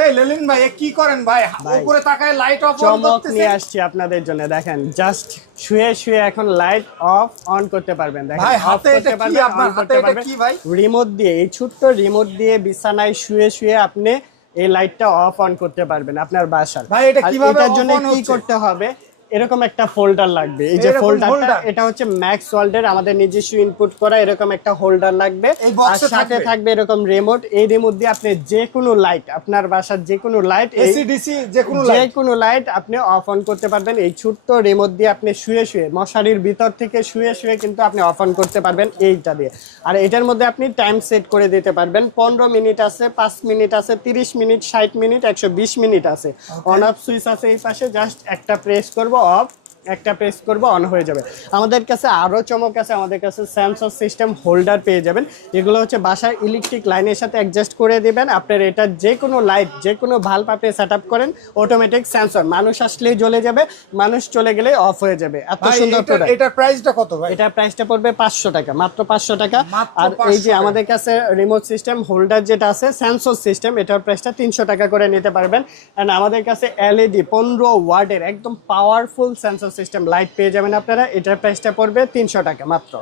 এই লেলিন ভাই কি করেন ভাই? ভাই, উপরে তাকায় লাইট অফ চমক নিয়ে আসছি আপনাদের জন্য দেখেন জাস্ট শুয়ে শুয়ে এখন লাইট অফ অন করতে পারবেন দেখেন ভাই, হাতে এটা কি আপনার? হাতে এটা কি ভাই? রিমোট দিয়ে এই ছোট্ট রিমোট দিয়ে বিছানায় শুয়ে শুয়ে আপনি এই লাইটটা অফ অন করতে পারবেন আপনার বাসার। ভাই, এটা কীভাবে এটার জন্য কি করতে হবে? এরকম একটা ফোল্ডার লাগবে। এই যে ফোল্ডারটা এটা হচ্ছে ম্যাক্স ওয়ার্ল্ডের আমাদের নিজস্ব ইনপুট করা এরকম একটা হোল্ডার লাগবে। আর সাথে থাকবে? এরকম রিমোট এই রিমোট দিয়ে আপনি যে কোনো লাইট আপনার বাসার যে কোনো লাইট এসি ডিসি যে কোনো যে কোনো লাইট আপনি অফ অন করতে পারবেন। এই ছোট্ট রিমোট দিয়ে আপনি শুয়ে শুয়ে মশারির ভিতর থেকে শুয়ে শুয়ে কিন্তু আপনি অফ অন করতে পারবেন এইটা দিয়ে। আর এটার মধ্যে আপনি টাইম সেট করে দিতে পারবেন। পনেরো মিনিট আছে পাঁচ মিনিট আছে তিরিশ মিনিট ষাট মিনিট একশো বিশ মিনিট আছে। অন অফ সুইচ আছে এই পাশে জাস্ট একটা প্রেস করব অফ একটা প্রেস করব অন হয়ে যাবে। আমাদের কাছে আরও চমক আছে আমাদের কাছে স্যামসাং সিস্টেম হোল্ডার পেয়ে যাবেন। এগুলো হচ্ছে বাসার ইলেকট্রিক লাইনের সাথে অ্যাডজাস্ট করে দিবেন। আপনার এটা যে কোনো লাইট যে কোনো ভাল্ব আপনি সেট আপ করেন অটোমেটিক সেন্সর মানুষ আসলেই জ্বলে যাবে মানুষ চলে গেলে অফ হয়ে যাবে। এত সুন্দর এটা এটার প্রাইসটা কত ভাই? এটা প্রাইসটা পড়বে পাঁচশো টাকা মাত্র পাঁচশো টাকা। আর এই যে আমাদের কাছে রিমোট সিস্টেম হোল্ডার যেটা আছে সেন্সর সিস্টেম এটার প্রাইসটা তিনশো টাকা করে নিতে পারবেন। অ্যান্ড আমাদের কাছে এলইডি পনেরো ওয়ার্ডের একদম পাওয়ারফুল সেন্সর সিস্টেম লাইট পেয়ে যাবেন আপনারা। এটার প্রাইসটা পড়বে তিনশো টাকা মাত্র।